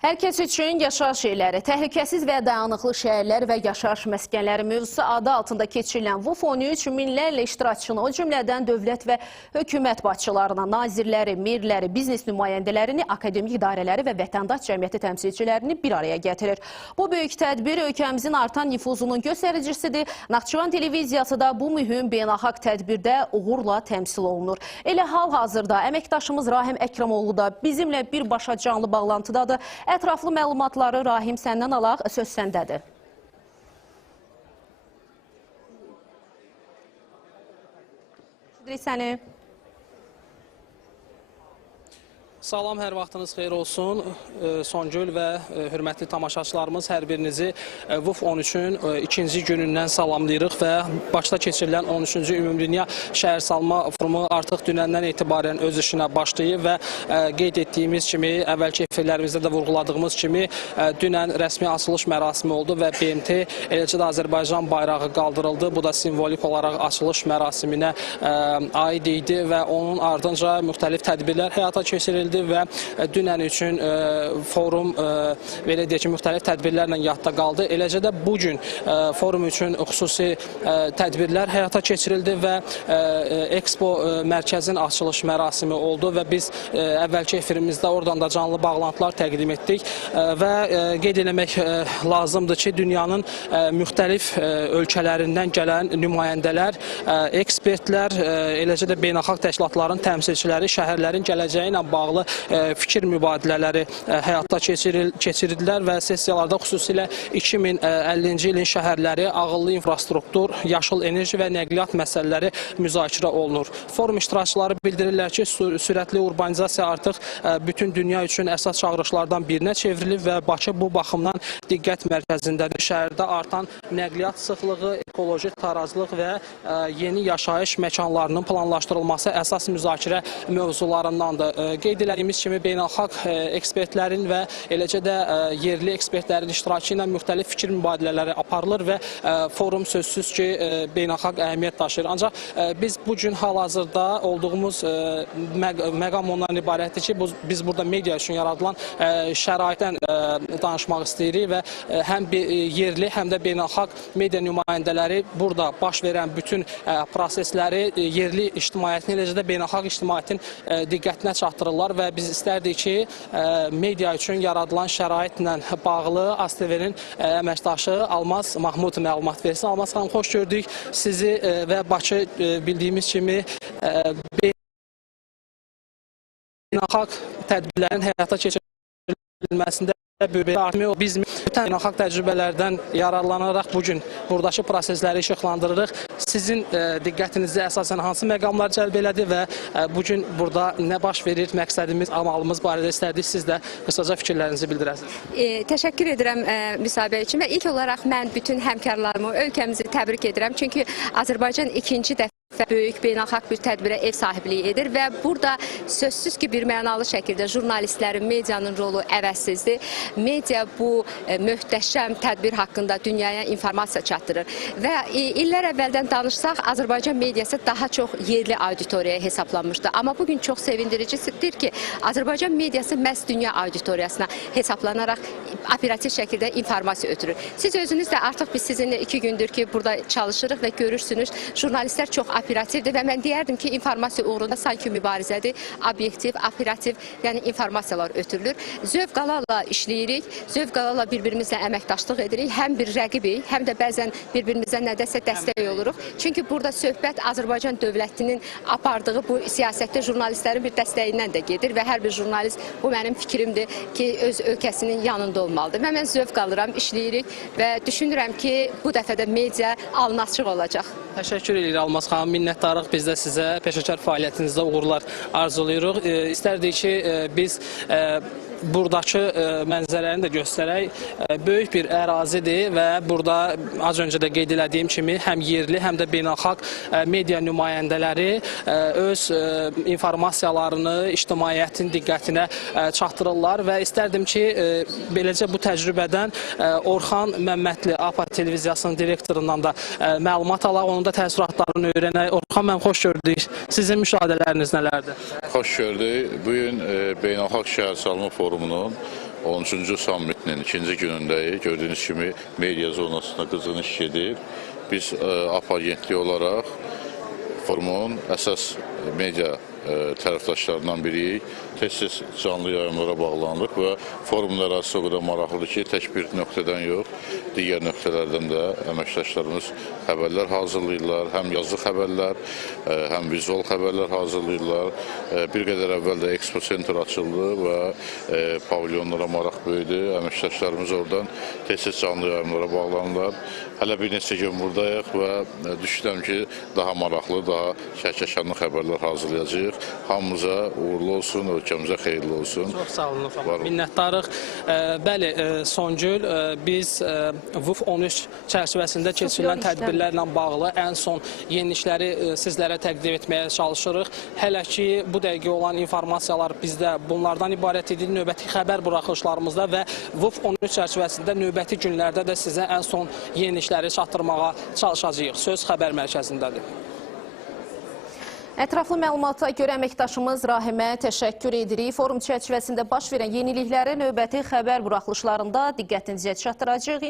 Hər kəs üçün yaşayış yerləri, təhlükəsiz və dayanıqlı şəhərlər və yaşayış məskənləri mövzusu adı altında keçirilən VUF 13 minlərlə iştirakçını, o cümlədən dövlət və hökumət başçılarına, nazirləri, merləri, biznes nümayəndələrini, akademik idarələri və vətəndaş cəmiyyəti təmsilçilərini bir araya gətirir. Bu böyük tədbir ölkəmizin artan nüfuzunun göstəricisidir. Naxçıvan televiziyası da bu mühüm beynəlxalq tədbirdə uğurla təmsil olunur. Elə hal-hazırda əməkdaşımız Rahim Əkramoğlu da bizimlə birbaşa canlı bağlantıdadır. Ətraflı məlumatları Rahim səndən alaq, söz səndədir. Səni. Salam, hər vaxtınız xeyir olsun. Songül və hörmətli tamaşaçılarımız, hər birinizi VUF 13-ün ikinci günündən salamlayırıq və başda keçirilən 13-cü Ümumdünya Şəhərsalma Forumu artıq dünəndən etibarən öz işinə başlayıb və qeyd etdiyimiz kimi, əvvəlki efirlərimizdə də vurğuladığımız kimi dünən rəsmi açılış mərasimi oldu və BMT, eləcə də Azərbaycan bayrağı qaldırıldı. Bu da simvolik olaraq açılış mərasiminə aid idi və onun ardınca müxtəlif tədbirlər həyata keçirildi və dünən üçün forum belə deyək ki, müxtəlif tədbirlərlə yadda qaldı. Eləcə də bugün forum üçün xüsusi tədbirlər həyata keçirildi və Expo mərkəzin açılış mərasimi oldu və biz əvvəlki efirimizdə oradan da canlı bağlantılar təqdim etdik və qeyd eləmək lazımdır ki, dünyanın müxtəlif ölkələrindən gələn nümayəndələr, ekspertlər, eləcə də beynəlxalq təşkilatların təmsilçiləri şəhərlərin gələcəyi ilə bağlı fikir mübadilələri həyata keçirdilər və sessiyalarda xüsusilə 2050-ci ilin şəhərləri, ağıllı infrastruktur, yaşıl enerji və nəqliyyat məsələləri müzakirə olunur. Forum iştirakçıları bildirirlər ki, sürətli urbanizasiya artıq bütün dünya üçün əsas çağırışlardan birinə çevrilib və Bakı bu baxımdan diqqət mərkəzindədir. Şəhərdə artan nəqliyyat sıxlığı, ekoloji tarazlıq və yeni yaşayış məkanlarının planlaşdırılması əsas müzakirə mövzularındandır. Qeyd elədiyimiz kimi beynəlxalq ekspertlərin və eləcə də yerli ekspertlərin iştirakı ilə müxtəlif fikir mübadilələri aparılır və forum sözsüz ki, beynəlxalq əhəmiyyət daşıyır. Ancaq biz bugün hal-hazırda olduğumuz məqam ondan ibarətdir ki, biz burada media üçün yaradılan şəraitdən danışmaq istəyirik və həm yerli, həm də beynəlxalq media nümayəndələri burada baş verən bütün prosesləri yerli ictimaiyyətin, eləcə də beynəlxalq ictimaiyyətin diqqətinə çatdırırlar və biz istərdik ki, media üçün yaradılan şəraitlə bağlı ASTV-nin əməkdaşı Almaz Mahmud məlumat versin. Almaz xanım, xoş gördük sizi və Bakı bildiyimiz kimi beynəlxalq tədbirlərin həyata keçirilməsində biz beynəlxalq təcrübələrdən yararlanaraq bugün buradakı prosesləri işıqlandırırıq. Sizin diqqətinizi əsasən hansı məqamlar cəlb elədi və bugün burada nə baş verir, məqsədimiz, amalımız barədə istərdik siz də qısaca fikirlərinizi bildirəsiniz. Təşəkkür edirəm müsahibə üçün və ilk olaraq mən bütün həmkarlarımı, ölkəmizi təbrik edirəm. Çünki Azərbaycan ikinci dəfə böyük beynəlxalq bir tədbirə ev sahibliyi edir və burada sözsüz ki, bir mənalı şəkildə jurnalistlərin, medianın rolu əvəzsizdir. Media bu möhtəşəm tədbir haqqında dünyaya informasiya çatdırır və illər əvvəldən danışsaq, Azərbaycan mediası daha çox yerli auditoriyaya hesablanmışdı. Amma bugün çox sevindiricidir ki, Azərbaycan mediası məhz dünya auditoriyasına hesablanaraq operativ şəkildə informasiya ötürür. Siz özünüz də artıq biz sizinlə 2 gündür ki, burada çalışırıq və görürsünüz, jurnalistlər çox operativdir və mən deyərdim ki, informasiya uğrunda sanki mübarizədir, obyektiv, operativ, yəni informasiyalar ötürülür. Zövq alala işləyirik, zövq alala bir-birimizlə əməkdaşlıq edirik, həm bir rəqibik, həm də bəzən bir-birimizə nədəsə dəstək oluruq. Çünki burada söhbət Azərbaycan dövlətinin apardığı bu siyasətdə jurnalistlərin bir dəstəyindən də gedir və hər bir jurnalist, bu mənim fikrimdir ki, öz ölkəsinin yanında olmalıdır. Və mən zövq alıram, işləyirik və düşünürəm ki, bu dəfə də media alnı açıq olacaq. Təşəkkür edirik Almaz xanım. Minnətdarıq biz də sizə peşəkar fəaliyyətinizdə uğurlar arzulayırıq. İstərdik ki, biz buradakı mənzərəni də göstərək. Böyük bir ərazidir və burada az öncə də qeyd elədiyim kimi həm yerli, həm də beynəlxalq media nümayəndələri öz informasiyalarını ictimaiyyətin diqqətinə çatdırırlar və istərdim ki, beləcə bu təcrübədən Orxan Məmmədli APA televiziyasının direktorundan da məlumat alaq, onun da təəssüratlarını öyrənək. Orxan müəllim, xoş gördük. Sizin müşahidələriniz nələrdir? Xoş gördük. Bugün Beynəlxalq Şəhərsalma Forumunun 13-cü sammitinin ikinci günündəyik. Gördüyünüz kimi media zonasında qızğın iş gedir. Biz AP agentliyi olaraq forumun əsas media tərəfdaşlarından biriyik. Tez-tez canlı yayımlara bağlanırıq və forumun ərazisi o qədər maraqlıdır ki, tək bir nöqtədən yox, digər nöqtələrdən də əməkdaşlarımız xəbərlər hazırlayırlar. Həm yazılı xəbərlər, həm vizual xəbərlər hazırlayırlar. Bir qədər əvvəl də Expo Center açıldı və pavilyonlara maraq böyüdü. Əməkdaşlarımız oradan tez-tez canlı yayımlara bağlanırlar. Hələ bir neçə gün buradayıq və düşünürəm ki, daha maraqlı, daha şəkəşanlı xəbərlər hazırlayacağıq. Hamımıza uğurlu olsun, ölkəmizə xeyirli olsun. Çox sağ olun, minnətdarıq. Bəli, Songül, biz VUF 13 çərçivəsində keçirilən tədbirlərlə bağlı ən son yenilikləri sizlərə təqdim etməyə çalışırıq. Hələ ki, bu dəqiqə olan informasiyalar bizdə bunlardan ibarət edir. Növbəti xəbər buraxılışlarımızda və VUF 13 çərçivəsində növbəti günlərdə də sizə ən son yenilikləri çatdırmağa çalışacağıq. Söz xəbər mərkəzindədir. Ətraflı məlumata görə əməkdaşımız Rahimə təşəkkür edirik. Forum çərçivəsində baş verən yenilikləri növbəti xəbər buraxılışlarında diqqətinizə çatdıracağıq.